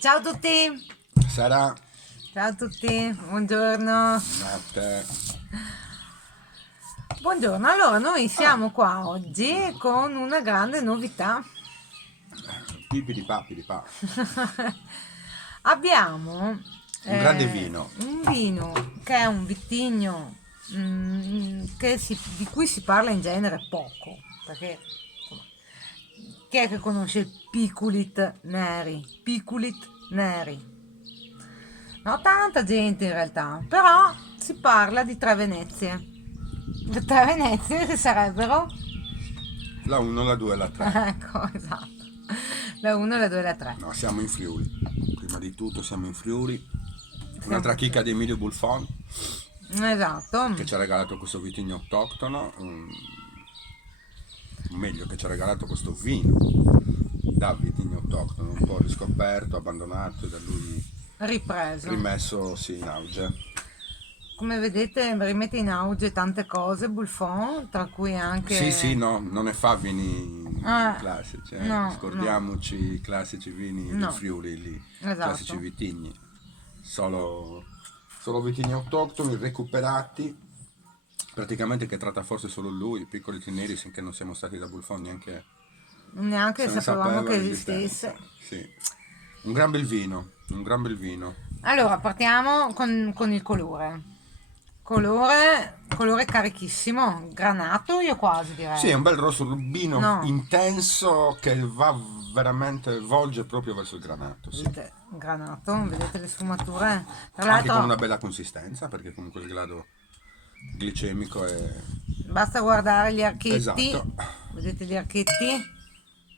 Ciao a tutti, Sarà ciao a tutti, buongiorno. a te. Buongiorno, allora noi Ah, siamo qua oggi con una grande novità. pipi di pa, pipi di pa. Abbiamo Un grande vino. un vino che è un vitigno di cui si parla in genere poco, perché insomma, chi è che conosce il Piculit Neri? Piculit Neri. No, tanta gente in realtà, però si parla di tre Venezie. Le tre Venezie che sarebbero? La 1, la 2 e la 3. Ecco, esatto. La 1, la 2 e la 3. No, siamo in Friuli. Prima di tutto siamo in Friuli. Un'altra Siamo... chicca di Emilio Bulfon Esatto. che ci ha regalato questo vitigno autoctono. Meglio che ci ha regalato questo vino da vitigno autoctono, un po' riscoperto, abbandonato e da lui Ripreso. rimesso sì, in auge. Come vedete rimette in auge tante cose, Buffon, tra cui Sì, sì, anche... no, non ne fa vini Ah, classici, no, no, scordiamoci i classici vini del no, Friuli, lì, classici esatto. vitigni, solo vitigni autoctoni recuperati, praticamente che tratta forse solo lui, i piccoli neri, finché non siamo stati da Bulfon neanche Neanche se ne sapevamo sapeva che l'esistenza. esistesse. Sì. Un gran bel vino, un gran bel vino. Allora, partiamo con il colore. Colore carichissimo, granato io quasi Sì, è direi. un bel rosso rubino No, intenso che va veramente, volge proprio verso il granato, sì. vedete, granato, vedete le sfumature. Tra Anche con l'altro una bella consistenza, perché comunque il grado glicemico è... basta guardare gli archetti, Esatto. vedete gli archetti?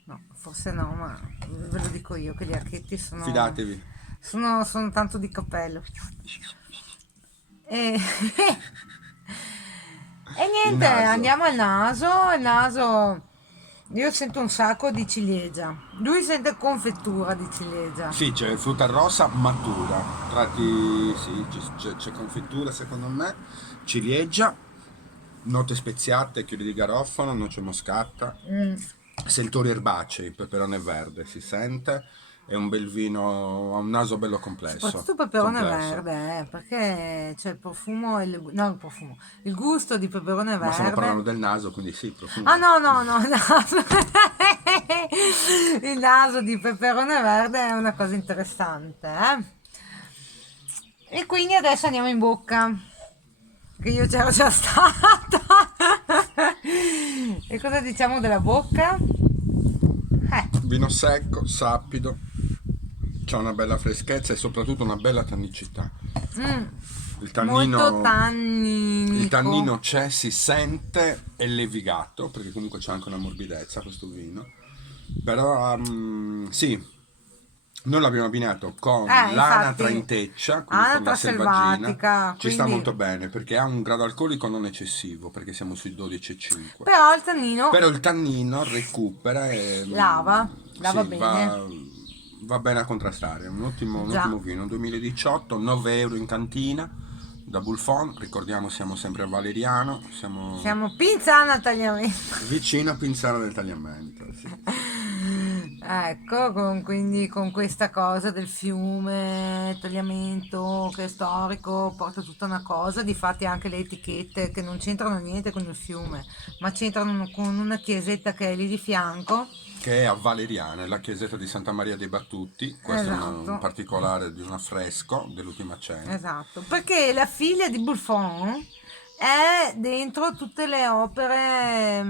No, forse no, ma ve lo dico io che gli archetti Fidatevi. sono tanto di cappello. E, e Il niente, naso. andiamo al naso. Il naso, io sento un sacco di ciliegia. Lui sente confettura di ciliegia. Sì, c'è frutta rossa matura. Tratti, sì, c'è confettura secondo me. Ciliegia, note speziate, chiodi di garofano, noce moscata, Mm. sentori erbacei, peperone verde, si sente. È un bel vino, ha un naso bello complesso. Soprattutto peperone Complesso. verde, perché c'è il profumo, no, il profumo, il gusto di peperone Ma stiamo parlando verde. del naso, quindi sì, Ah profumo. no, no, no, il naso. Il naso di peperone verde è una cosa interessante, eh? E quindi adesso andiamo in bocca, che io c'ero già stata. E cosa diciamo della bocca? Eh, Vino secco, sappido, c'ha una bella freschezza e soprattutto una bella tannicità. mm, Il molto tannino, il tanninico. tannino c'è, si sente, è levigato, perché comunque c'è anche una morbidezza questo vino. Però sì, noi l'abbiamo abbinato con l'anatra in Infatti, teccia, quindi con la anatra selvaggina. selvatica, Ci sta quindi... molto bene perché ha un grado alcolico non eccessivo, perché siamo sui 12,5. Però il tannino Però il tannino recupera e lava sì, bene. va bene a contrastare. È un Già, ottimo vino, 2018, 9 euro in cantina da Bulfon. Ricordiamo, siamo sempre a Valeriano, siamo siamo Pinzana al tagliamento. vicino a Pinzano del Tagliamento. Sì, sì. Ecco, quindi con questa cosa del fiume, tagliamento che è storico, porta tutta una cosa, difatti anche le etichette che non c'entrano niente con il fiume, ma c'entrano con una chiesetta che è lì di fianco. Che è a Valeriano, è la chiesetta di Santa Maria dei Battuti. Questo è un Esatto, particolare di un affresco dell'Ultima Cena. esatto, perché la figlia di Buffon è dentro tutte le opere,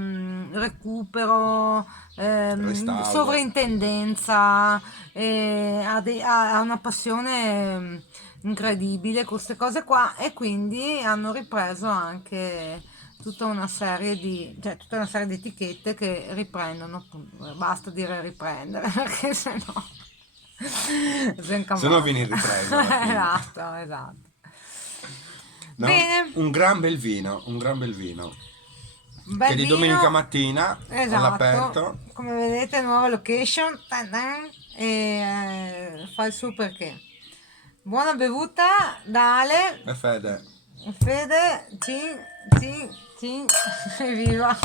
recupero, Restauro. sovrintendenza, ha una passione incredibile con queste cose qua e quindi hanno ripreso anche tutta una serie di etichette che riprendono, appunto, basta dire riprendere perché sennò si Se no incampa. viene ripreso alla fine. Esatto, esatto. No? Bene, Un gran bel vino, un gran bel vino. un Che bel di domenica vino, mattina esatto, all'aperto. come vedete nuova location, e fa il suo perché. Buona bevuta da Ale, E Fede, Fede, cin, cin, cin, evviva!